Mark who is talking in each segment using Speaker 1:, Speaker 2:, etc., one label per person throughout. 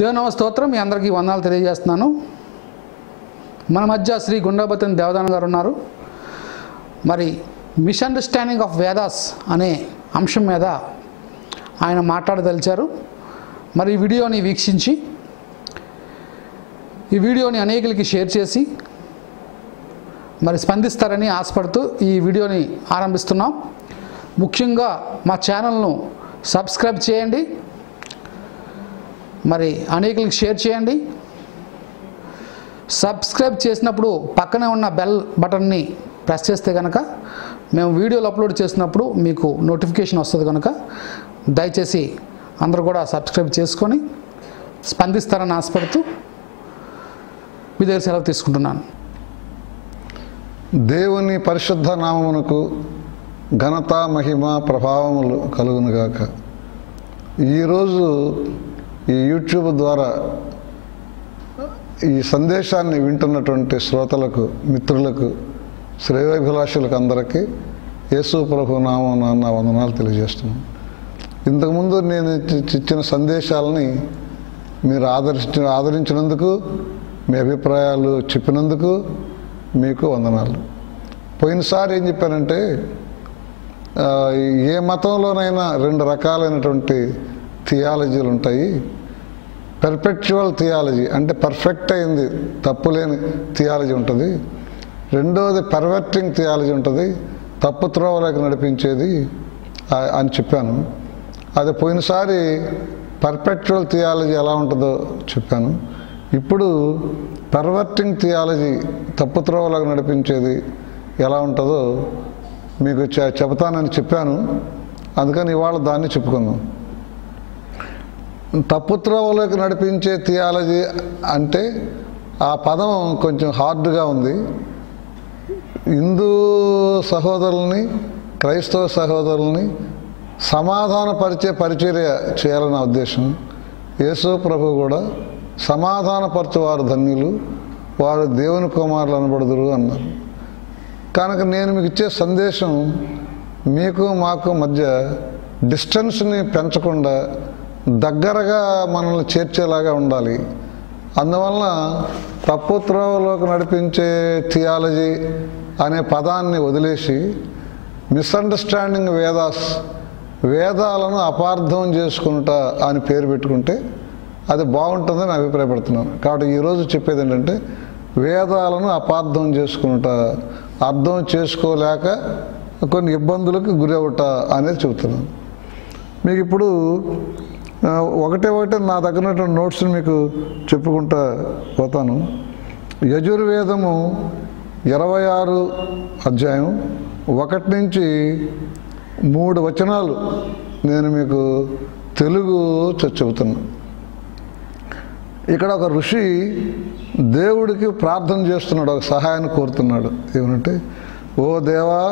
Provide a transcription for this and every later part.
Speaker 1: దేవనామ స్తోత్రం మీ అందరికీ వందనాలు తెలియజేస్తున్నాను. మన మధ్య శ్రీ గుండాబతిని దేవదాన గారు ఉన్నారు. మరి మిస్అండర్స్టాండింగ్ ఆఫ్ వేదాస్ అనే అంశం మీద ఆయన మాట్లాడదలిచారు. మరి ఈ వీడియోని వీక్షించి ఈ వీడియోని అనేకులకి షేర్ చేసి మరి స్పందిస్తారని ఆశపడుతూ ఈ వీడియోని ఆరంభిస్తున్నాం. ముఖ్యంగా మా ఛానల్ను సబ్స్క్రైబ్ చేయండి. మరి అనేకులకి షేర్ చేయండి. సబ్స్క్రైబ్ చేసినప్పుడు పక్కనే ఉన్న బెల్ బటన్ని ప్రెస్ చేస్తే కనుక మేము వీడియోలు అప్లోడ్ చేసినప్పుడు మీకు నోటిఫికేషన్ వస్తుంది కనుక దయచేసి అందరూ కూడా సబ్స్క్రైబ్ చేసుకొని స్పందిస్తారని ఆశపడుతూ మీ దగ్గర సెలవు తీసుకుంటున్నాను.
Speaker 2: దేవుని పరిశుద్ధ నామమునకు ఘనత మహిమ ప్రభావములు కలుగునుగాక. ఈరోజు ఈ యూట్యూబ్ ద్వారా ఈ సందేశాన్ని వింటున్నటువంటి శ్రోతలకు మిత్రులకు శ్రేయోభిలాషులకు అందరికీ యేసు ప్రభు నామం నాన్న వందనాలు తెలియజేస్తున్నాను. ఇంతకుముందు నేను ఇచ్చిన సందేశాలని మీరు ఆదరించి ఆదరించినందుకు మీ అభిప్రాయాలు చెప్పినందుకు మీకు వందనాలు. పోయినసారి ఏం చెప్పానంటే ఏ మతంలోనైనా రెండు రకాలైనటువంటి థియాలజీలు ఉంటాయి పెర్ఫెక్చువల్ థియాలజీ అంటే పర్ఫెక్ట్ అయింది తప్పులేని థియాలజీ ఉంటుంది. రెండవది పర్వర్టింగ్ థియాలజీ ఉంటుంది తప్పు త్రోవలకు నడిపించేది అని చెప్పాను. అది పోయినసారి పర్ఫెక్చువల్ థియాలజీ ఎలా ఉంటుందో చెప్పాను. ఇప్పుడు పర్వర్టింగ్ థియాలజీ తప్పు త్రోవలకు నడిపించేది ఎలా ఉంటుందో మీకు చె- చెబుతానని చెప్పాను. అందుకని ఇవాళ దాన్ని చెప్పుకుందాం. తప్పుత్రవలోకి నడిపించే థియాలజీ అంటే ఆ పదం కొంచెం హార్డ్గా ఉంది. హిందూ సహోదరుల్ని క్రైస్తవ సహోదరుల్ని సమాధానపరిచే పరిచర్య చేయాలన్న ఉద్దేశం. యేసు ప్రభు కూడా సమాధానపరచువారు ధన్యులు వారు దేవుని కుమారులు అనబడుదురు అన్నారు. కనుక నేను మీకు ఇచ్చే సందేశం మీకు మాకు మధ్య డిస్టెన్స్ని పెంచకుండా దగ్గరగా మనల్ని చేర్చేలాగా ఉండాలి. అందువలన తప్పు త్రోవలోకి నడిపించే థియాలజీ అనే పదాన్ని వదిలేసి మిస్అండర్స్టాండింగ్ వేదాస్ వేదాలను అపార్థం చేసుకుంటా అని పేరు పెట్టుకుంటే అది బాగుంటుందని అభిప్రాయపడుతున్నాను. కాబట్టి ఈరోజు చెప్పేది ఏంటంటే వేదాలను అపార్థం చేసుకుంట అర్థం చేసుకోలేక కొన్ని ఇబ్బందులకు గురి అవుట అనేది చెబుతున్నాను. మీకు ఇప్పుడు ఒకటే ఒకటే నా దగ్గర ఉన్నటువంటి నోట్స్ని మీకు చెప్పుకుంటా పోతాను. యజుర్వేదము ఇరవై ఆరు అధ్యాయం ఒకటి నుంచి మూడు వచనాలు నేను మీకు తెలుగు చెబుతున్నా. ఇక్కడ ఒక ఋషి దేవుడికి ప్రార్థన చేస్తున్నాడు ఒక సహాయాన్ని కోరుతున్నాడు. ఏమనంటే ఓ దేవా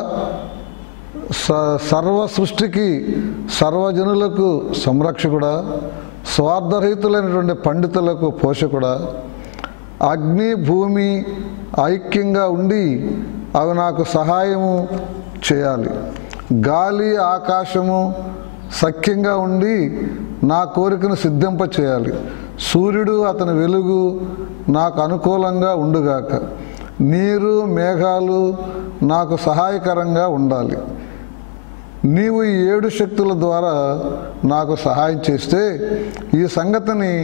Speaker 2: సర్వ సృష్టికి సర్వజనులకు సంరక్షకుడా స్వార్థరహితులైనటువంటి పండితులకు పోషకుడా అగ్ని భూమి ఐక్యంగా ఉండి అవి నాకు సహాయము చేయాలి. గాలి ఆకాశము సఖ్యంగా ఉండి నా కోరికను సిద్ధింప చేయాలి సూర్యుడు అతని వెలుగు నాకు అనుకూలంగా ఉండుగాక. నీరు మేఘాలు నాకు సహాయకరంగా ఉండాలి. నీవు ఈ ఏడు శక్తుల ద్వారా నాకు సహాయం చేస్తే ఈ సంగతిని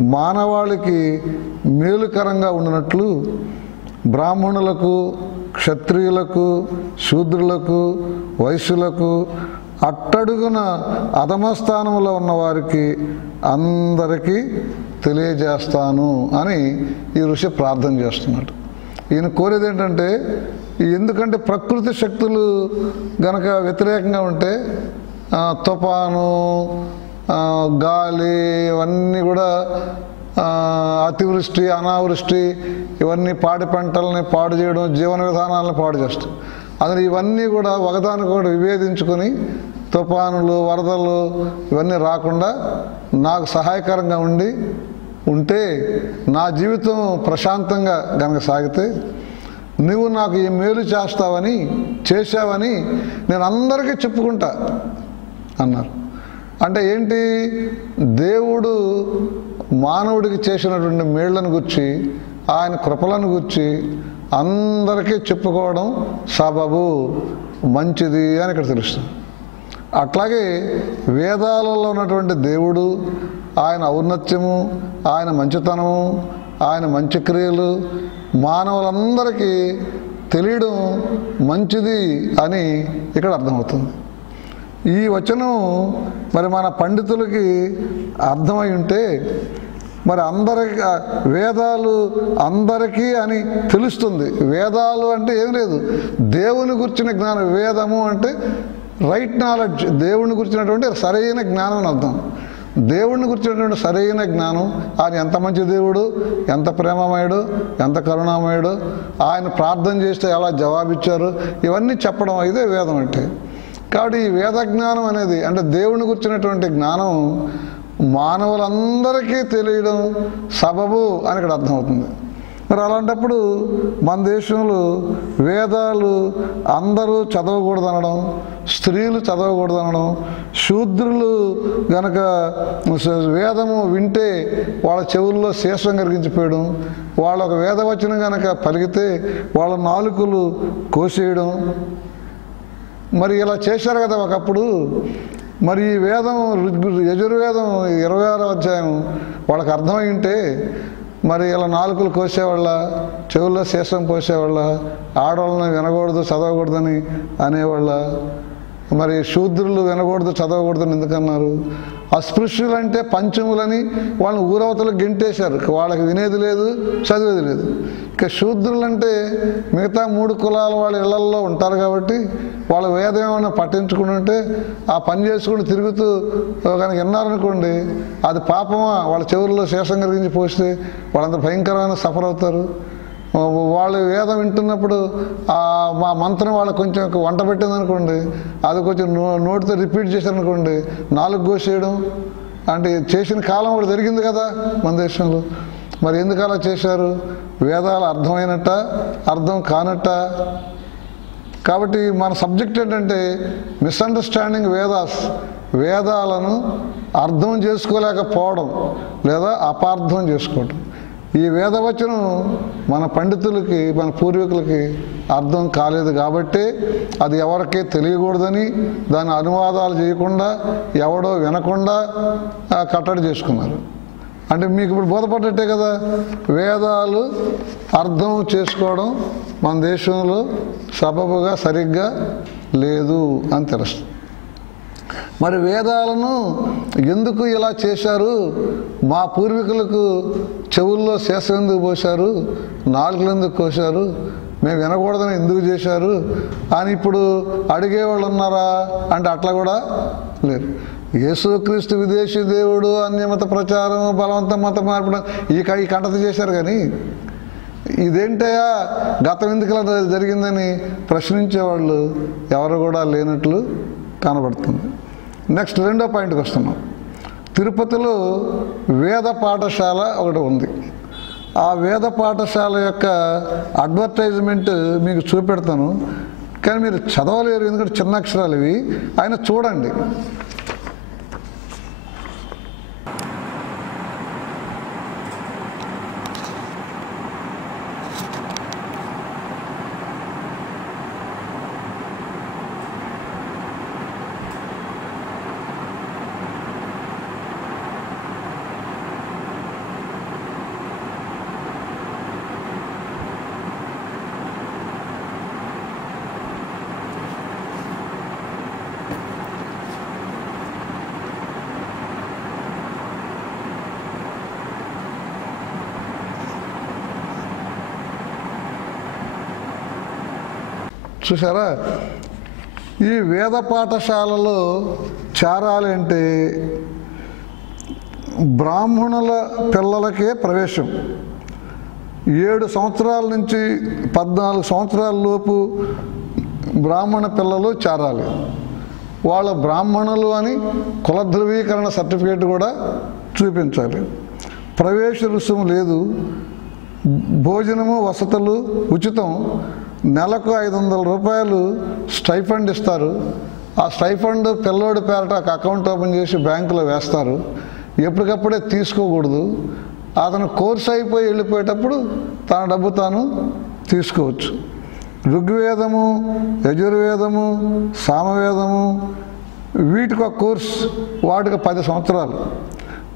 Speaker 2: మానవాళికి మేలుకరంగా ఉండినట్లు బ్రాహ్మణులకు క్షత్రియులకు శూద్రులకు వైశ్యులకు అట్టడుగున అధమస్థానంలో ఉన్నవారికి అందరికీ తెలియజేస్తాను అని ఈ ఋషి ప్రార్థన చేస్తున్నాడు. ఈయన కోరేది ఏంటంటే ఎందుకంటే ప్రకృతి శక్తులు గనక వ్యతిరేకంగా ఉంటే తుఫాను గాలి ఇవన్నీ కూడా అతివృష్టి అనావృష్టి ఇవన్నీ పాడి పంటలని పాడు చేయడం జీవన విధానాలను పాడు చేస్తాయి. అందులో ఇవన్నీ కూడా ఒకదానికొకటి విభేదించుకొని తుఫానులు వరదలు ఇవన్నీ రాకుండా నాకు సహాయకరంగా ఉండి ఉంటే నా జీవితం ప్రశాంతంగా కనుక సాగితే నువ్వు నాకు ఈ మేలు చేస్తావని చేశావని నేను అందరికీ చెప్పుకుంటా అన్నారు. అంటే ఏంటి? దేవుడు మానవుడికి చేసినటువంటి మేళ్ళను గుర్చి ఆయన కృపలను గుర్చి అందరికీ చెప్పుకోవడం సాబాబు మంచిది అని ఇక్కడ తెలుస్తుంది. అట్లాగే వేదాలలో ఉన్నటువంటి దేవుడు ఆయన ఔన్నత్యము ఆయన మంచితనము ఆయన మంచి క్రియలు మానవులందరికీ తెలియడం మంచిది అని ఇక్కడ అర్థమవుతుంది. ఈ వచనం మరి మన పండితులకి అర్థమై ఉంటే మరి అందరికి వేదాలు అందరికీ అని తెలుస్తుంది. వేదాలు అంటే ఏం లేదు. దేవుని గురించిన జ్ఞానం వేదము అంటే రైట్ నాలెడ్జ్ దేవుని గురించినటువంటి సరైన జ్ఞానం అని అర్థం. దేవుడిని గురించినటువంటి సరైన జ్ఞానం. ఆయన ఎంత మంచి దేవుడు ఎంత ప్రేమమయుడు ఎంత కరుణామయుడు ఆయన ప్రార్థన చేస్తే ఎలా జవాబిచ్చారు? ఇవన్నీ చెప్పడం ఇదే వేదం అంటే. కాబట్టి ఈ వేద జ్ఞానం అనేది అంటే దేవుని గురించినటువంటి జ్ఞానం మానవులందరికీ తెలియడం సబబు అని ఇక్కడ అర్థమవుతుంది. మరి అలాంటప్పుడు మన దేశంలో వేదాలు అందరూ చదవకూడదనడం స్త్రీలు చదవకూడదనడం శూద్రులు గనక వేదము వింటే వాళ్ళ చెవుల్లో శేషం కరిగించిపోయడం వాళ్ళ ఒక వేదవచనం గనక పలికితే వాళ్ళ నాలుకలు కోసేయడం. మరి ఇలా చేశారు కదా ఒకప్పుడు. మరి ఈ వేదం యజుర్వేదం ఇరవై ఆరో అధ్యాయం వాళ్ళకి అర్థమై ఉంటే మరి ఇలా నాలుకలు కోసేవాళ్ళ చెవుల్లో శేషం పోసేవాళ్ళ ఆడవాళ్ళని వినకూడదు చదవకూడదని అనేవాళ్ళ మరి శూద్రులు వినకూడదు చదవకూడదని ఎందుకన్నారు? అస్పృశ్యులు అంటే పంచములని వాళ్ళని ఊరవతలకు గెంటేశారు. వాళ్ళకి వినేది లేదు చదివేది లేదు. ఇక శూద్రులు అంటే మిగతా మూడు కులాల వాళ్ళ ఇళ్ళల్లో ఉంటారు కాబట్టి వాళ్ళ వేదం ఏమైనా పట్టించుకుని ఉంటే ఆ పని చేసుకుని తిరుగుతూ కనుక విన్నారనుకోండి అది పాపమా? వాళ్ళ చెవుల్లో శేషం కలిగించి పోస్తే వాళ్ళంత భయంకరమైన సఫర్ అవుతారు వాళ్ళు వేదం వింటున్నప్పుడు మా మంత్రం వాళ్ళకి కొంచెం వంట పెట్టింది అనుకోండి అది కొంచెం నో నోటితో రిపీట్ చేశారనుకోండి నాలుగు చేయడం అంటే చేసిన కాలం కూడా జరిగింది కదా మన దేశంలో. మరి ఎందుకు అలా చేశారు? వేదాలు అర్థమైనట్ట అర్థం కానట్ట? కాబట్టి మన సబ్జెక్ట్ ఏంటంటే మిస్అండర్స్టాండింగ్ వేదాస్ వేదాలను అర్థం చేసుకోలేకపోవడం లేదా అపార్థం చేసుకోవడం ఈ వేదవచనం మన పండితులకి మన పూర్వీకులకి అర్థం కాలేదు కాబట్టి అది ఎవరికీ తెలియకూడదని దాని అనువాదాలు చేయకుండా ఎవడో వినకుండా కట్టడి చేసుకున్నారు. అంటే మీకు ఇప్పుడు బోధపడ్డట్టే కదా వేదాలు అర్థం చేసుకోవడం మన దేశంలో సబబుగా సరిగ్గా లేదు అని తెలుస్తుంది. మరి వేదాలను ఎందుకు ఇలా చేశారు? మా పూర్వీకులకు చెవుల్లో శేషం ఎందుకు పోశారు? నాలుగులు ఎందుకు కోశారు? మేము వినకూడదని ఎందుకు చేశారు? అని ఇప్పుడు అడిగేవాళ్ళు ఉన్నారా? అంటే అట్లా కూడా లేరు. యేసుక్రీస్తు విదేశీ దేవుడు అన్యమత ప్రచారం బలవంత మత మార్పడం ఈ ఈ కంటత చేశారు కానీ ఇదేంటయా గతం ఎందుకు జరిగిందని ప్రశ్నించేవాళ్ళు ఎవరు కూడా లేనట్లు కనబడుతుంది. నెక్స్ట్ రెండో పాయింట్కి వస్తున్నాం. తిరుపతిలో వేద పాఠశాల ఒకటి ఉంది. ఆ వేద పాఠశాల యొక్క అడ్వర్టైజ్మెంట్ మీకు చూపెడతాను. కానీ మీరు చదవలేరు ఎందుకంటే చిన్న అక్షరాలు ఇవి. ఆయన చూడండి. చూసారా ఈ వేద పాఠశాలలో చేరాలంటే బ్రాహ్మణుల పిల్లలకే ప్రవేశం. ఏడు సంవత్సరాల నుంచి పద్నాలుగు సంవత్సరాల లోపు బ్రాహ్మణ పిల్లలు చేరాలి. వాళ్ళ బ్రాహ్మణులు అని కుల ధృవీకరణ సర్టిఫికేట్ కూడా చూపించాలి. ప్రవేశ రుసుము లేదు. భోజనము వసతులు ఉచితం. నెలకు ఐదు వందల రూపాయలు స్టైఫండ్ ఇస్తారు. ఆ స్టైఫండ్ పిల్లోడి పేరట ఒక అకౌంట్ ఓపెన్ చేసి బ్యాంకులో వేస్తారు. ఎప్పటికప్పుడే తీసుకోకూడదు. అతను కోర్స్ అయిపోయి వెళ్ళిపోయేటప్పుడు తన డబ్బు తాను తీసుకోవచ్చు. ఋగ్వేదము యజుర్వేదము సామవేదము వీటికి ఒక కోర్స్ వాటికి పది సంవత్సరాలు.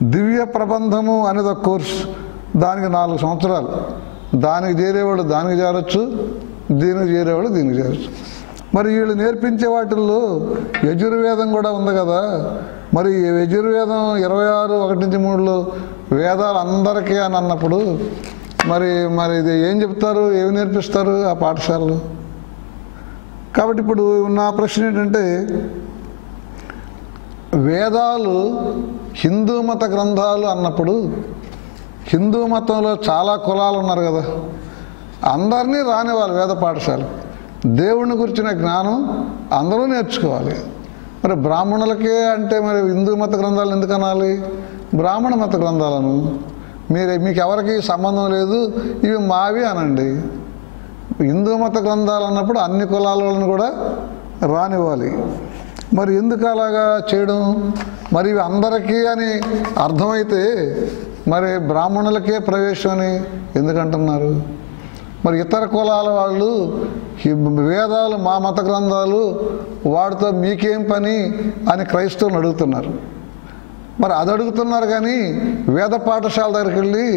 Speaker 2: దివ్య ప్రబంధము అనేది ఒక కోర్స్ దానికి నాలుగు సంవత్సరాలు. దానికి చేరేవాడు దానికి చేరొచ్చు దీనికి చేరేవాళ్ళు దీనికి చేరచ్చు మరి వీళ్ళు నేర్పించే వాటిల్లో యజుర్వేదం కూడా ఉంది కదా. మరి యజుర్వేదం ఇరవై ఆరు ఒకటి నుంచి మూడులో వేదాలు అందరికీ అని అన్నప్పుడు మరి మరి ఇది ఏం చెప్తారు? ఏమి నేర్పిస్తారు ఆ పాఠశాలలో? కాబట్టి ఇప్పుడు నా ప్రశ్న ఏంటంటే వేదాలు హిందూ మత గ్రంథాలు అన్నప్పుడు హిందూ మతంలో చాలా కులాలు ఉన్నారు కదా. అందరినీ రానివ్వాలి వేద పాఠశాల. దేవుణ్ణి గురించిన జ్ఞానం అందరూ నేర్చుకోవాలి. మరి బ్రాహ్మణులకే అంటే మరి హిందూ మత గ్రంథాలు ఎందుకు అనాలి? బ్రాహ్మణ మత గ్రంథాలను. మీరు మీకు ఎవరికి సంబంధం లేదు. ఇవి మావి అనండి. హిందూ మత గ్రంథాలు అన్నప్పుడు అన్ని కులాలను కూడా రానివ్వాలి. మరి ఎందుకు అలాగా చేయడం? మరి ఇవి అందరికీ అని అర్థమైతే మరి బ్రాహ్మణులకే ప్రవేశం అని ఎందుకంటున్నారు? మరి ఇతర కులాల వాళ్ళు వేదాలు మా మత గ్రంథాలు వాటితో మీకేం పని అని క్రైస్తవులు అడుగుతున్నారు. మరి అది అడుగుతున్నారు కానీ వేద పాఠశాల దగ్గరికి వెళ్ళి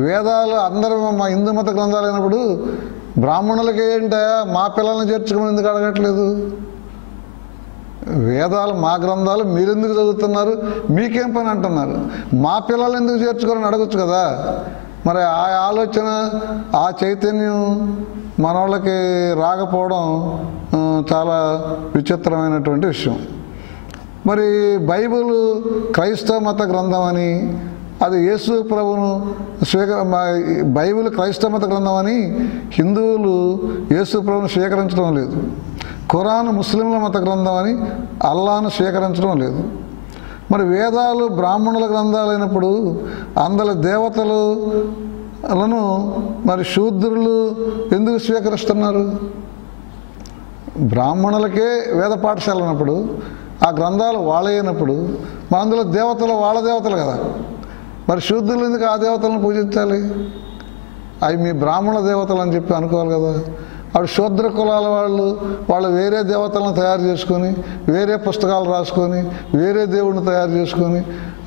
Speaker 2: వేదాలు అందరూ మా హిందూ మత గ్రంథాలు అయినప్పుడు బ్రాహ్మణులకి ఏంటా? మా పిల్లల్ని చేర్చుకుని ఎందుకు అడగట్లేదు? వేదాలు మా గ్రంథాలు మీరెందుకు చదువుతున్నారు? మీకేం పని అంటున్నారు? మా పిల్లలు ఎందుకు చేర్చుకోరని అడగచ్చు కదా. మరి ఆ ఆలోచన ఆ చైతన్యం మన వాళ్ళకి రాకపోవడం చాలా విచిత్రమైనటువంటి విషయం. మరి బైబిల్ క్రైస్తవ మత గ్రంథం అని అది యేసు ప్రభును స్వీకర బైబిల్ క్రైస్తవ మత గ్రంథం అని హిందువులు యేసు ప్రభును స్వీకరించడం లేదు. ఖురాన్ ముస్లింల మత గ్రంథం అని అల్లాను స్వీకరించడం లేదు. మరి వేదాలు బ్రాహ్మణుల గ్రంథాలు అయినప్పుడు అందులో దేవతలను మరి శూద్రులు ఎందుకు స్వీకరిస్తున్నారు? బ్రాహ్మణులకే వేద పాఠశాల అన్నప్పుడు ఆ గ్రంథాలు వాళ్ళైనప్పుడు అయినప్పుడు మన అందులో దేవతలు వాళ్ళ దేవతలు కదా. మరి శూద్రులు ఎందుకు ఆ దేవతలను పూజించాలి? అవి మీ బ్రాహ్మణ దేవతలు అని చెప్పి అనుకోవాలి కదా. అప్పుడు శూద్ర కులాల వాళ్ళు వాళ్ళు వేరే దేవతలను తయారు చేసుకొని వేరే పుస్తకాలు రాసుకొని వేరే దేవుడిని తయారు చేసుకొని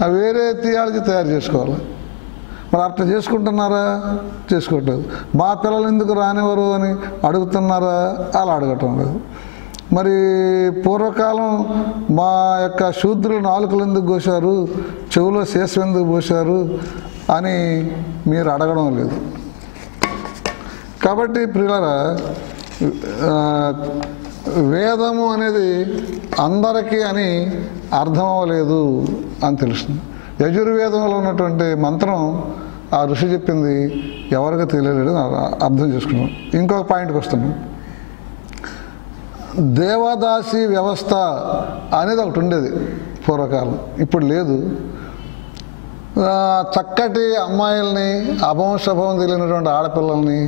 Speaker 2: వేరే థియాలజీ తయారు చేసుకోవాలి. మరి అట్లా చేసుకుంటున్నారా? చేసుకోవట్లేదు. మా పిల్లలు ఎందుకు రానివ్వరు అని అడుగుతున్నారా? అలా అడగటం లేదు. మరి పూర్వకాలం మా యొక్క శూద్రులు నాలుకలు ఎందుకు కోశారు? చెవులో శేషం ఎందుకు పోశారు? అని మీరు అడగడం లేదు. కాబట్టి ప్రియులరా వేదము అనేది అందరికీ అని అర్థం అవ్వలేదు అని తెలుస్తుంది. యజుర్వేదంలో ఉన్నటువంటి మంత్రం ఆ ఋషి చెప్పింది ఎవరికి తెలియలేదు అర్థం చేసుకున్నాం. ఇంకొక పాయింట్కి వస్తున్నాం. దేవదాసి వ్యవస్థ అనేది ఒకటి ఉండేది పూర్వకాలం. ఇప్పుడు లేదు. చక్కటి అమ్మాయిల్ని అభవం శభవం తెలియనటువంటి ఆడపిల్లల్ని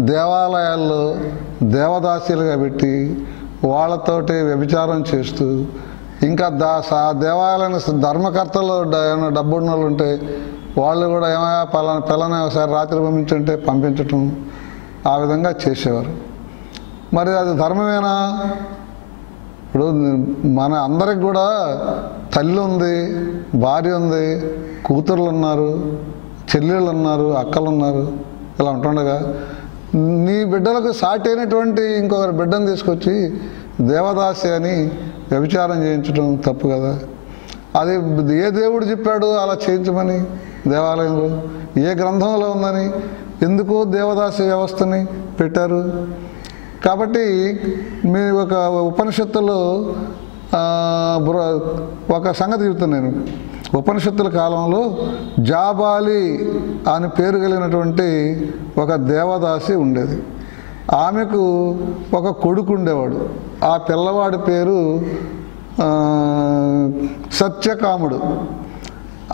Speaker 2: దేవాలయాల్లో దేవదాసీలుగా పెట్టి వాళ్ళతోటి వ్యభిచారం చేస్తూ ఇంకా దా సా ధర్మకర్తలు ఏమైనా డబ్బున్న వాళ్ళు ఉంటే వాళ్ళు కూడా ఏమైనా పలానా పిల్లని ఒకసారి రాత్రి పంపించుంటే పంపించటం ఆ విధంగా చేసేవారు. మరి అది ధర్మమేనా? ఇప్పుడు మన అందరికి కూడా తల్లి ఉంది భార్య ఉంది కూతుర్లు ఉన్నారు చెల్లెళ్ళు ఉన్నారు అక్కలు ఉన్నారు ఇలా ఉంటుండగా నీ బిడ్డలకు సాటి అయినటువంటి ఇంకొకరి బిడ్డను తీసుకొచ్చి దేవదాసి అని వ్యభిచారం చేయించడం తప్పు కదా. అది ఏ దేవుడు చెప్పాడు అలా చేయించమని దేవాలయంలో? ఏ గ్రంథంలో ఉందని? ఎందుకు దేవదాసి వ్యవస్థని పెట్టారు. కాబట్టి మీ ఒక ఉపనిషత్తులో ఒక సంగతి చెప్తాను నేను. ఉపనిషత్తుల కాలంలో జాబాలి అని పేరు కలిగినటువంటి ఒక దేవదాసి ఉండేది. ఆమెకు ఒక కొడుకు ఉండేవాడు. ఆ పిల్లవాడి పేరు సత్యకాముడు.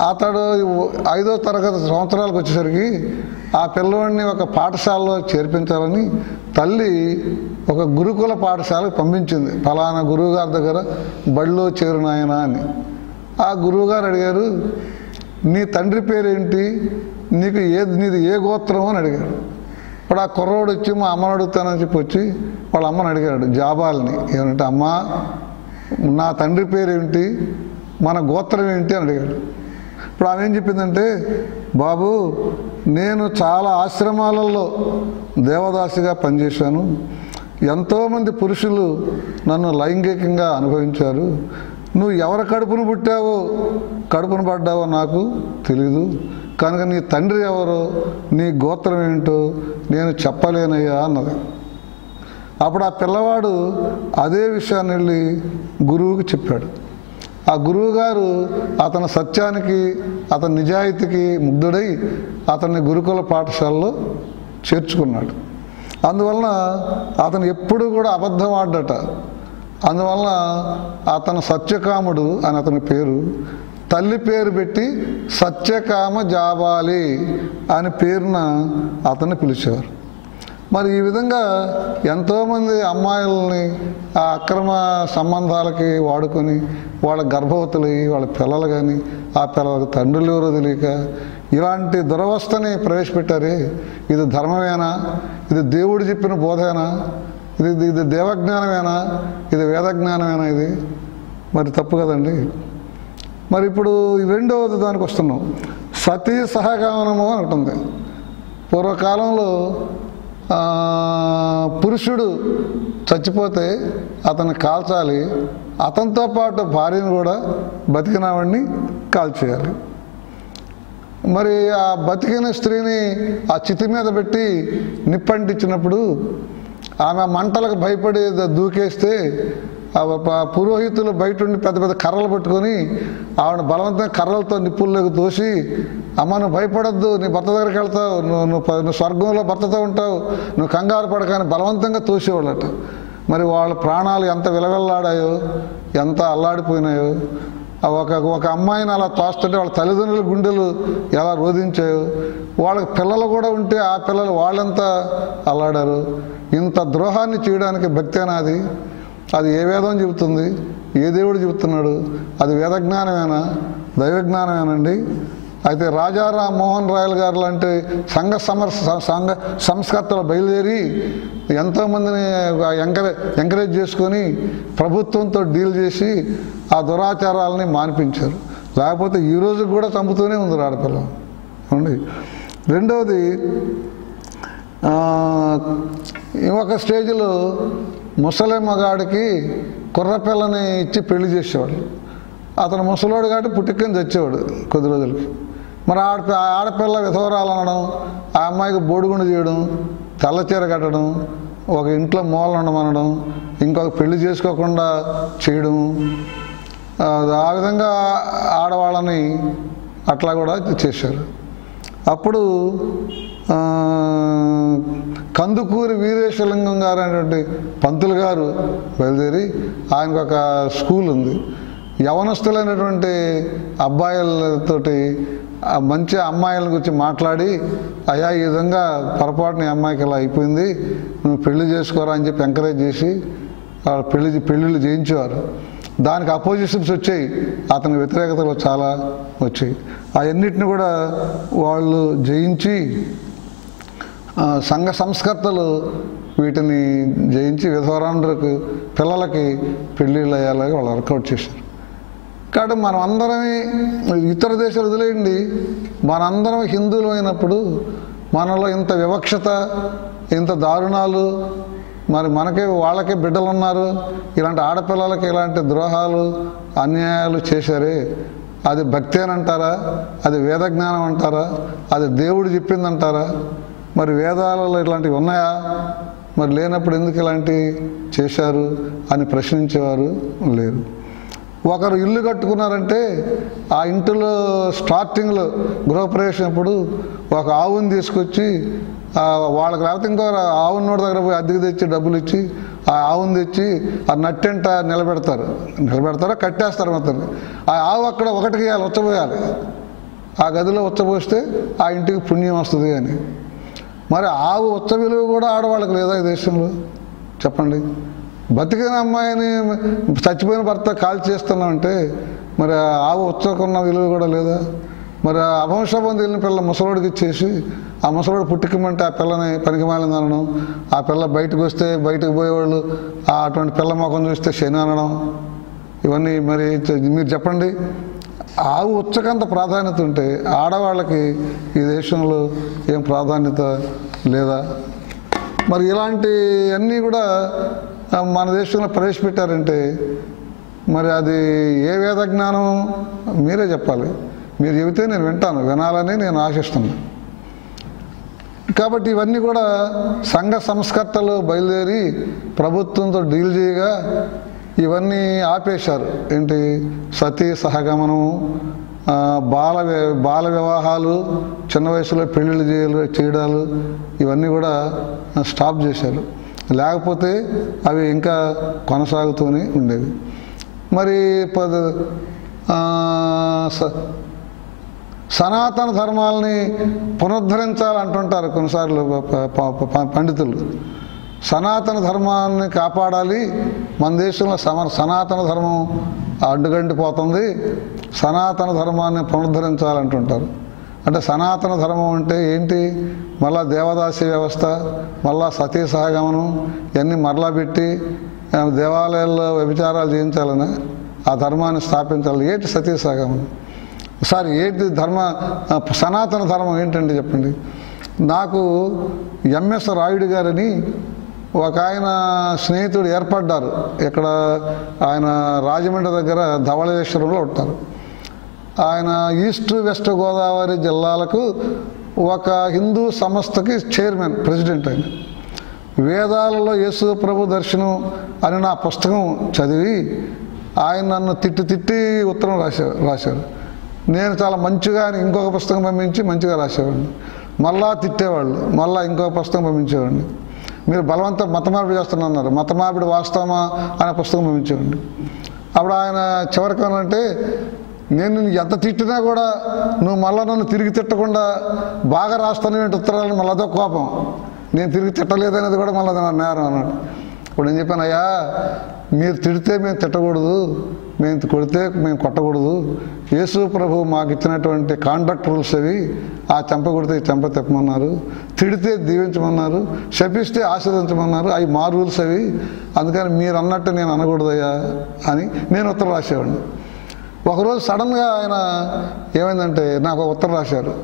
Speaker 2: అతడు ఐదో తరగతి సంవత్సరాలకు వచ్చేసరికి ఆ పిల్లవాడిని ఒక పాఠశాలలో చేర్పించాలని తల్లి ఒక గురుకుల పాఠశాలకు పంపించింది. ఫలానా గురువుగారి దగ్గర బడిలో చేరునాయన అని. ఆ గురువుగారు అడిగారు నీ తండ్రి పేరేంటి? నీకు ఏ నీది ఏ గోత్రం అని అడిగాడు ఇప్పుడు ఆ కుర్రోడు వచ్చి మా అమ్మని అడుగుతానని చెప్పి వచ్చి వాళ్ళ అమ్మని అడిగాడు జాబాల్ని. ఏమంటే అమ్మా నా తండ్రి పేరేంటి? మన గోత్రం ఏంటి? అని అడిగాడు. ఇప్పుడు ఆమె ఏం చెప్పిందంటే బాబు నేను చాలా ఆశ్రమాలలో దేవదాసిగా పనిచేశాను. ఎంతోమంది పురుషులు నన్ను లైంగికంగా అనుభవించారు. నువ్వు ఎవరి కడుపును పుట్టావో కడుపును పడ్డావో నాకు తెలీదు. కనుక నీ తండ్రి ఎవరో నీ గోత్రం ఏంటో నేను చెప్పలేనయ్యా అన్నది. అప్పుడు ఆ పిల్లవాడు అదే విషయాన్ని వెళ్ళి గురువుకి చెప్పాడు. ఆ గురువు గారు అతని సత్యానికి అతని నిజాయితీకి ముగ్ధుడై అతన్ని గురుకుల పాఠశాలలో చేర్చుకున్నాడు. అందువలన అతను ఎప్పుడు కూడా అబద్ధం ఆడ్డట. అందువలన అతను సత్యకాముడు అని అతని పేరు తల్లి పేరు పెట్టి సత్యకామ జాబాలి అని పేరున అతన్ని పిలిచేవారు. మరి ఈ విధంగా ఎంతోమంది అమ్మాయిలని ఆ అక్రమ సంబంధాలకి వాడుకొని వాళ్ళ గర్భవతులు వాళ్ళ పిల్లలు కానీ ఆ పిల్లలకు తండ్రులు ఎవరో తెలియక ఇలాంటి దురవస్థని ప్రవేశపెట్టారే. ఇది ధర్మమేనా? ఇది దేవుడు చెప్పిన బోధేనా? ఇది ఇది దేవజ్ఞానమేనా? ఇది వేదజ్ఞానమేనా ఇది? మరి తప్పు కదండి. మరి ఇప్పుడు ఈ రెండవది దానికి వస్తున్నాం. సతీ సహగమనము అని ఉంటుంది పూర్వకాలంలో పురుషుడు చచ్చిపోతే అతన్ని కాల్చాలి. అతనితో పాటు భార్యను కూడా బతికినవాడిని కాల్చేయాలి. మరి ఆ బతికిన స్త్రీని ఆ చితి మీద పెట్టి నిప్పంటించినప్పుడు ఆమె మంటలకు భయపడి దూకేస్తే పురోహితులు బయట ఉండి పెద్ద పెద్ద కర్రలు పట్టుకొని ఆవిడ బలవంతంగా కర్రలతో నిప్పుల్లోకి తోసి అమ్మ నువ్వు భయపడొద్దు నీ భర్త దగ్గరికి వెళ్తావు నువ్వు నువ్వు స్వర్గంలో భర్తతో ఉంటావు నువ్వు కంగారు పడకని బలవంతంగా తోసేవాళ్ళట. మరి వాళ్ళ ప్రాణాలు ఎంత విలవిల్లాడాయో ఎంత అల్లాడిపోయినాయో ఒక ఒక అమ్మాయిని అలా తోస్తుంటే వాళ్ళ తల్లిదండ్రుల గుండెలు ఎలా రోధించాయో వాళ్ళకి పిల్లలు కూడా ఉంటే ఆ పిల్లలు వాళ్ళంతా అల్లాడారు. ఇంత ద్రోహాన్ని చేయడానికి భక్తేనా అది అది ఏ వేదం చెబుతుంది? ఏ దేవుడు చెబుతున్నాడు? అది వేదజ్ఞానమేనా? దైవజ్ఞానమేనండి? అయితే రాజారాం మోహన్ రాయల్ గారు లాంటి సంఘ సమర్ సంఘ సంస్కర్తలు బయలుదేరి ఎంతోమందిని ఎంకరేజ్ ఎంకరేజ్ చేసుకొని ప్రభుత్వంతో డీల్ చేసి ఆ దురాచారాలని మానిపించారు. లేకపోతే ఈ కూడా చంపుతూనే ఉంది ఆడపిల్ల. అవునండి రెండవది ఒక స్టేజ్లో ముసలి మగాడికి కుర్రపిల్లని ఇచ్చి పెళ్ళి చేసేవాడు. అతను ముసలోడు కాబట్టి పుట్టుకొని తెచ్చేవాడు కొద్ది రోజులకి. మరి ఆడ ఆడపిల్ల విధవరాలు అనడం ఆ అమ్మాయికి బోడుగుండు చేయడం తెల్లచీర కట్టడం ఒక ఇంట్లో మూల ఉండమనడం ఇంకొక పెళ్ళి చేసుకోకుండా చేయడం ఆ, విధంగా ఆడవాళ్ళని అట్లా కూడా చేశారు. అప్పుడు కందుకూరి వీరేశలింగం గారు అనేటువంటి పంతులు గారు బయలుదేరి ఆయనకు ఒక స్కూల్ ఉంది. యవనస్తులైనటువంటి అబ్బాయిలతోటి మంచి అమ్మాయిల గురించి మాట్లాడి అయ్యా ఈ విధంగా పొరపాటున అమ్మాయికి ఇలా అయిపోయింది నువ్వు పెళ్ళి చేసుకోరా అని చెప్పి ఎంకరేజ్ చేసి వాళ్ళ పెళ్ళి పెళ్ళిళ్ళు చేయించేవారు. దానికి అపోజిషన్స్ వచ్చాయి. అతని వ్యతిరేకతలు చాలా వచ్చాయి. అవన్నిటిని కూడా వాళ్ళు జయించి సంఘ సంస్కర్తలు వీటిని జయించి విధవరాండ్రకు పిల్లలకి పెళ్ళిళ్ళు అయ్యేలాగా వాళ్ళు వర్కౌట్ చేశారు. కాబట్టి మనం అందరమే ఇతర దేశాలు వదిలేయండి. మనందరం హిందువులు అయినప్పుడు మనలో ఇంత వివక్షత ఇంత దారుణాలు మరి మనకే వాళ్ళకే బిడ్డలు ఉన్నారు ఇలాంటి ఆడపిల్లలకి ఇలాంటి ద్రోహాలు అన్యాయాలు చేశారే అది భక్తి అని అంటారా? అది వేదజ్ఞానం అంటారా? అది దేవుడు చెప్పిందంటారా? మరి వేదాలలో ఇలాంటివి ఉన్నాయా? మరి లేనప్పుడు ఎందుకు ఇలాంటివి చేశారు అని ప్రశ్నించేవారు లేరు. ఒకరు ఇల్లు కట్టుకున్నారంటే ఆ ఇంటిలో స్టార్టింగ్లో గృహప్రవేశం అప్పుడు ఒక ఆవుని తీసుకొచ్చి వాళ్ళకి లేకపోతే ఇంకో ఆవుని నోటి దగ్గర పోయి అద్దెకి తెచ్చి డబ్బులు ఇచ్చి ఆ ఆవుని తెచ్చి ఆ నట్టెంట నిలబెడతారు. నిలబెడతారో? కట్టేస్తారు మొత్తం. ఆ ఆవు అక్కడ ఒకటికి వేయాలి ఉచ్చబోయాలి. ఆ గదిలో ఉచ్చపోస్తే ఆ ఇంటికి పుణ్యం వస్తుంది అని. మరి ఆవు ఉత్త విలువ కూడా ఆడవాళ్ళకి లేదా ఈ దేశంలో? చెప్పండి. బతికిన అమ్మాయిని చచ్చిపోయిన భర్త కాల్ చేస్తున్నామంటే మరి ఆవు ఉత్తకున్న విలువ కూడా లేదా? మరి ఆ వెళ్ళిన పిల్ల ముసలోడికి ఇచ్చేసి ఆ ముసలోడు పుట్టుకమంటే ఆ పిల్లని పనికిమాలింది అనడం ఆ పిల్ల బయటకు వస్తే బయటకు పోయేవాళ్ళు అటువంటి పిల్ల మొఖం చూస్తే శని అనడం ఇవన్నీ మరి మీరు చెప్పండి. ఆవు ఉచ్చకంత ప్రాధాన్యత ఉంటే ఆడవాళ్ళకి ఈ దేశంలో ఏం ప్రాధాన్యత లేదా? మరి ఇలాంటి అన్నీ కూడా మన దేశంలో ప్రవేశపెట్టారంటే మరి అది ఏ వేద జ్ఞానం? మీరే చెప్పాలి. మీరు చెబితే నేను వింటాను వినాలని నేను ఆశిస్తున్నాను కాబట్టి ఇవన్నీ కూడా సంఘ సంస్కర్తలు బయలుదేరి ప్రభుత్వంతో డీల్ చేయగా ఇవన్నీ ఆపేశారు. ఏంటి? సతీ సహగమనము బాల బాల వివాహాలు చిన్న వయసులో పెళ్ళిళ్ళు చేయాలి చేయడాలు ఇవన్నీ కూడా స్టాప్ చేశారు. లేకపోతే అవి ఇంకా కొనసాగుతూనే ఉండేవి. మరి పద స- సనాతన ధర్మాలని పునరుద్ధరించాలంటుంటారు కొన్నిసార్లు పండితులు. సనాతన ధర్మాన్ని కాపాడాలి. మన దేశంలో సమ సనాతన ధర్మం అడ్డుగంటిపోతుంది సనాతన ధర్మాన్ని పునరుద్ధరించాలంటుంటారు. అంటే సనాతన ధర్మం అంటే ఏంటి? మళ్ళా దేవదాసి వ్యవస్థ మళ్ళా సతీ సహగమనం ఇవన్నీ మరలా పెట్టి దేవాలయాల్లో వ్యభిచారాలు చేయించాలని ఆ ధర్మాన్ని స్థాపించాలి. ఏంటి సతీ సహగమనం సార్ ఏంటి ధర్మ సనాతన ధర్మం ఏంటంటే చెప్పండి? నాకు ఎంఎస్ రాయుడు గారని ఒక ఆయన స్నేహితుడు ఏర్పడ్డారు. ఇక్కడ ఆయన రాజమండ్రి దగ్గర ధవళేశ్వరంలో ఉంటారు. ఆయన ఈస్ట్ వెస్ట్ గోదావరి జిల్లాలకు ఒక హిందూ సంస్థకి చైర్మన్ ప్రెసిడెంట్ ఆయన. వేదాలలో యేసు ప్రభు దర్శనం అని నా పుస్తకం చదివి ఆయన నన్ను తిట్టి తిట్టి ఉత్తరం రాశారు రాశారు. నేను చాలా మంచిగా ఆయన ఇంకొక పుస్తకం పంపించి మంచిగా రాసేవాడిని. మళ్ళా తిట్టేవాళ్ళు మళ్ళా ఇంకొక పుస్తకం పంపించేవాడిని. మీరు బలవంత మత మార్పిడి చేస్తున్నారు మత మార్పిడి వాస్తవమా అనే పుస్తకం పంపించేవాడి అప్పుడు ఆయన చివరికి అంటే నేను ఎంత తిట్టినా కూడా నువ్వు మళ్ళీ నన్ను తిరిగి తిట్టకుండా బాగా రాస్తాను ఏంటి ఉత్తరాలు మళ్ళీ అదో కోపం. నేను తిరిగి తిట్టలేదనేది కూడా మళ్ళీ నా నేరం అన్నాడు. ఇప్పుడు నేను చెప్పాను అయ్యా మీరు తిడితే మేము తిట్టకూడదు మేము కొడితే మేము కొట్టకూడదు యేసు ప్రభు మాకు ఇచ్చినటువంటి కాండక్ట్ రూల్స్ అవి ఆ చంపకూడితే చంప తెప్పమన్నారు చెంప తిప్పమన్నారు తిడితే దీవించమన్నారు శపిస్తే ఆశీర్వదించమన్నారు అవి మా రూల్స్ అవి. అందుకని మీరు అన్నట్టు నేను అనకూడదయ్యా అని నేను ఉత్తరం రాసేవాడిని. ఒకరోజు సడన్గా ఆయన ఏమైందంటే నాకు ఉత్తరం రాశారు.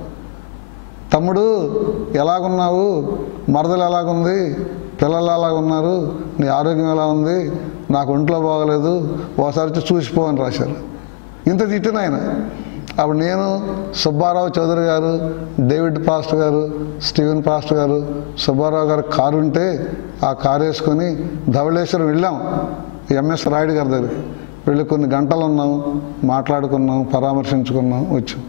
Speaker 2: తమ్ముడు ఎలాగున్నావు? మరదలు ఎలాగుంది? పిల్లలు ఎలాగున్నారు? నీ ఆరోగ్యం ఎలా ఉంది? నాకు ఒంట్లో బాగలేదు. ఒకసారి చూసిపో అని రాశారు. ఇంత తిట్టిన ఆయన. అప్పుడు నేను Subbarao Chowdary garu David pastor garu Steven pastor garu Subbarao garu car ఉంటే ఆ కారు వేసుకొని ధవళేశ్వరం వెళ్ళాం. ఎంఎస్ రాయుడు గారి దగ్గరికి. వెళ్ళి కొన్ని గంటలు ఉన్నాం మాట్లాడుకున్నాం పరామర్శించుకున్నాం వచ్చాం.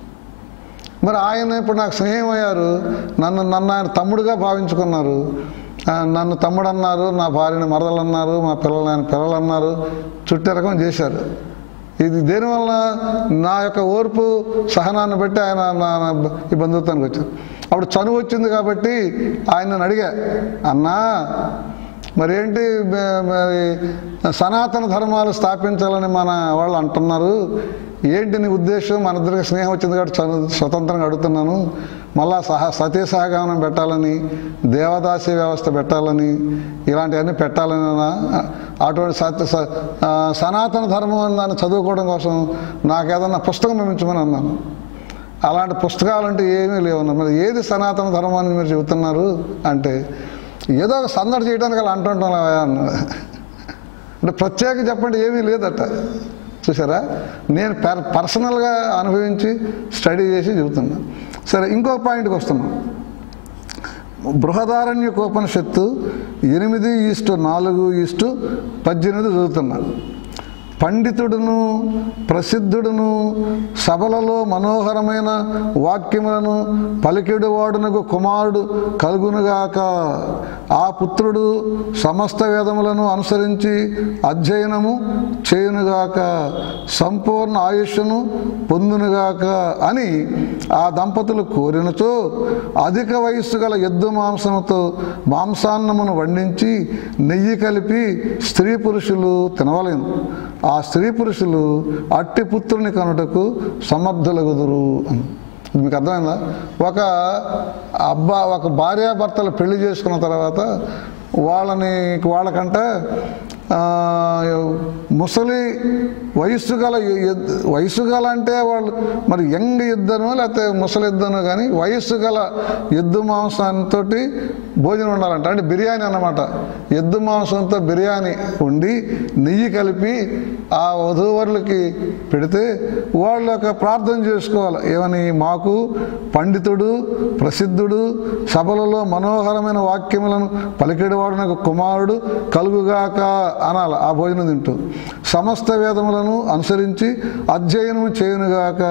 Speaker 2: మరి ఆయన ఇప్పుడు నాకు స్నేహం అయ్యారు. నన్ను నన్ను ఆయన తమ్ముడుగా భావించుకున్నారు. నన్ను తమ్ముడు అన్నారు నా భార్యని మరదలు అన్నారు మా పిల్లలు ఆయన పిల్లలు అన్నారు చుట్టెరకం చేశారు. ఇది దేనివల్ల నా యొక్క ఓర్పు సహనాన్ని బట్టి ఆయన నా ఈ బంధుత్వానికి వచ్చారు అప్పుడు చనువు వచ్చింది కాబట్టి ఆయన నన్ను అడిగా అన్నా మరేంటి ఏంటి మరి సనాతన ధర్మాలు స్థాపించాలని మన వాళ్ళు అంటున్నారు? ఏంటి నీ ఉద్దేశం? మన ఇద్దరికి స్నేహం వచ్చింది కాబట్టి చదువు స్వతంత్రంగా అడుగుతున్నాను. మళ్ళా సహ సతీ సహగమనం పెట్టాలని దేవదాసి వ్యవస్థ పెట్టాలని ఇలాంటివన్నీ పెట్టాలని అటువంటి సత్య స- సనాతన ధర్మం అని దాన్ని చదువుకోవడం కోసం నాకు ఏదన్నా పుస్తకం పంపించమని అన్నాను. అలాంటి పుస్తకాలు అంటే ఏమీ లేవన్నారు మరి ఏది సనాతన ధర్మం అని మీరు చెబుతున్నారు అంటే ఏదో ఒక సందడి చేయడానికి అలా అంటుంటాం అన్నా అంటే ప్రత్యేక చెప్పండి ఏమీ లేదట. చూసారా? నేను పర్ పర్సనల్గా అనుభవించి స్టడీ చేసి చెబుతున్నాను సరే ఇంకో పాయింట్కి వస్తున్నాం. బృహదారణ్యకోపనిషత్తు ఎనిమిది ఈస్టు నాలుగు ఈస్టు పద్దెనిమిది చదువుతున్నారు. పండితుడును ప్రసిద్ధుడును సభలలో మనోహరమైన వాక్యములను పలికెడు వాడునకు కుమారుడు కలుగునుగాక. ఆ పుత్రుడు సమస్త వేదములను అనుసరించి అధ్యయనము చేయునుగాక సంపూర్ణ ఆయుష్ను పొందునుగాక అని ఆ దంపతులు కోరినచో అధిక వయస్సు గల ఎద్దు మాంసముతో మాంసాన్నమును వండించి నెయ్యి కలిపి స్త్రీ పురుషులు తినవలేను. ఆ స్త్రీ పురుషులు అట్టి పుత్రుని కనుటకు సమర్థులగుదురు అని. మీకు అర్థమైందా? ఒక అబ్బా ఒక భార్యాభర్తలు పెళ్ళి చేసుకున్న తర్వాత వాళ్ళని వాళ్ళకంటే ముసలి వయస్సు గల వయస్సు గల అంటే వాళ్ళు మరి యంగ్ యుద్ధనో లేకపోతే ముసలి యుద్ధనో కానీ వయస్సు గల ఎద్దు మాంసంతో భోజనం ఉండాలంట అంటే బిర్యానీ అన్నమాట. ఎద్దు మాంసంతో బిర్యానీ వండి నెయ్యి కలిపి ఆ వధూవరులకి పెడితే వాళ్ళు ఒక ప్రార్థన చేసుకోవాలి. ఏమని? మాకు పండితుడు ప్రసిద్ధుడు సభలలో మనోహరమైన వాక్యములను పలికెడివాడు నాకు కుమారుడు కలుగుగాక అనాలి ఆ భోజనం తింటూ. సమస్త వేదములను అనుసరించి అధ్యయనము చేయునుగాక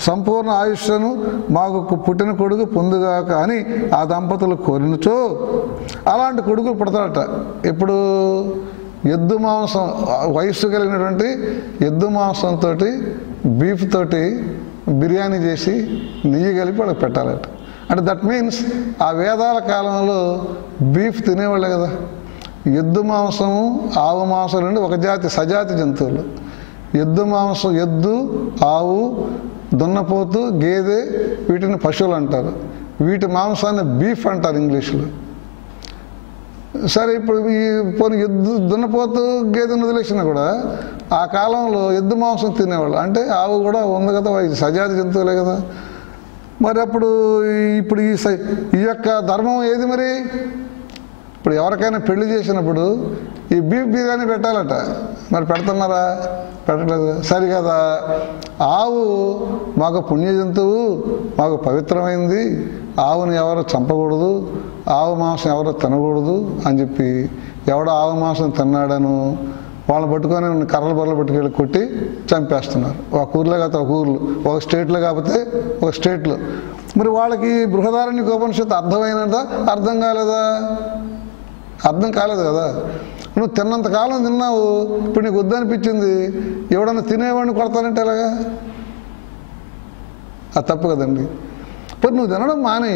Speaker 2: సంపూర్ణ ఆయుష్ను మాకు పుట్టిన కొడుకు పొందుగాక అని ఆ దంపతులు కోరినచో అలాంటి కొడుకులు పుడతాడట ఇప్పుడు ఎద్దు మాంసం వయస్సు కలిగినటువంటి ఎద్దు మాంసంతో బీఫ్ తోటి బిర్యానీ చేసి నెయ్యి కలిపి వాళ్ళకి పెట్టాలట. అంటే దట్ మీన్స్ ఆ వేదాల కాలంలో బీఫ్ తినేవాళ్ళే కదా. ఎద్దు మాంసము ఆవు మాంసం నుండి ఒక జాతి సజాతి జంతువులు. ఎద్దు మాంసం ఎద్దు ఆవు దున్నపోతు గేదె వీటిని పశువులు అంటారు. వీటి మాంసాన్ని బీఫ్ అంటారు ఇంగ్లీష్లో. సరే ఇప్పుడు ఈ పోనీ ఎద్దు దున్నపోతు గేదెను వదిలేసినా కూడా ఆ కాలంలో ఎద్దు మాంసం తినేవాళ్ళు. అంటే ఆవు కూడా ఉంది కదా సజాతి జంతువులే కదా. మరి అప్పుడు ఇప్పుడు ఈ ఈ యొక్క ధర్మం ఏది మరి? ఇప్పుడు ఎవరికైనా పెళ్ళి చేసినప్పుడు ఈ బీఫ్ బిర్యానీ పెట్టాలట. మరి పెడుతున్నారా? పెట్టలేదు సరి కదా ఆవు మాకు పుణ్య జంతువు మాకు పవిత్రమైంది. ఆవుని ఎవరు చంపకూడదు ఆవు మాంసం ఎవరు తినకూడదు అని చెప్పి ఎవడో ఆవు మాంసం తిన్నాడను వాళ్ళని పట్టుకొని కర్రల బర్రలు పట్టుకెళ్ళి కొట్టి చంపేస్తున్నారు. ఒక ఊర్లో కాకపోతే ఒక ఊర్లో ఒక స్టేట్లో కాకపోతే ఒక స్టేట్లో. మరి వాళ్ళకి బృహదారణ్య ఉపనిషత్తు అర్థమైనదా అర్థం కాలేదా? అర్థం కాలేదు కదా. నువ్వు తిన్నంత కాలం తిన్నావు ఇప్పుడు నీకు వద్దనిపించింది ఎవడన్నా తినేవాడిని కొడతానంటే ఎలాగా? అది తప్పు కదండి. ఇప్పుడు నువ్వు తినడం మాని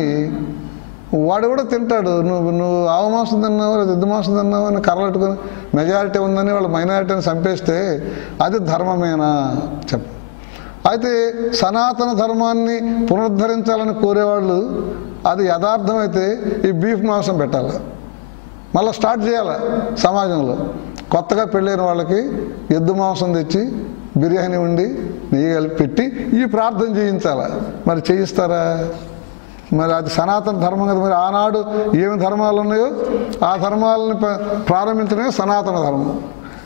Speaker 2: వాడు కూడా తింటాడు. నువ్వు నువ్వు ఆవు మాంసం తిన్నావు లేదా ఎద్దు మాంసం తిన్నావు అని కర్రలట్టుకొని మెజారిటీ ఉందని వాళ్ళు మైనారిటీని చంపేస్తే అది ధర్మమేనా? చెప్పు. అయితే సనాతన ధర్మాన్ని పునరుద్ధరించాలని కోరేవాళ్ళు అది యథార్థమైతే ఈ బీఫ్ మాంసం పెట్టాలి? మళ్ళీ స్టార్ట్ చేయాలి సమాజంలో. కొత్తగా పెళ్ళైన వాళ్ళకి ఎద్దు మాంసం తెచ్చి బిర్యానీ వండి నెయ్యి కలిపి పెట్టి ఈ ప్రార్థన చేయించాలి? మరి చేయిస్తారా? మరి అది సనాతన ధర్మం కదా. మరి ఆనాడు ఏమి ధర్మాలు ఉన్నాయో ఆ ధర్మాలను ప్ర- ప్రారంభించడమే సనాతన ధర్మం.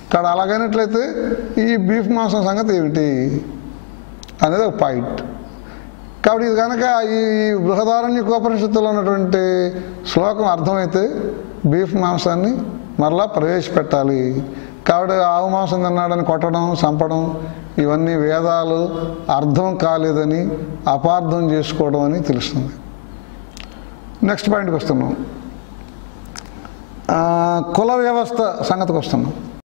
Speaker 2: ఇక్కడ అలాగైనట్లయితే ఈ బీఫ్ మాంసం సంగతి ఏమిటి అనేది ఒక పాయింట్. కాబట్టి ఇది కనుక ఈ బృహదారణ్య ఉపనిషత్తులో ఉన్నటువంటి శ్లోకం అర్థమైతే బీఫ్ మాంసాన్ని మరలా ప్రవేశపెట్టాలి. కాబట్టి ఆవు మాంసం తిన్నాడని కొట్టడం చంపడం ఇవన్నీ వేదాలు అర్థం కాలేదని అపార్థం చేసుకోవడం అని తెలుస్తుంది. నెక్స్ట్ పాయింట్కి వస్తున్నాం. కుల వ్యవస్థ సంగతికి వస్తున్నాం.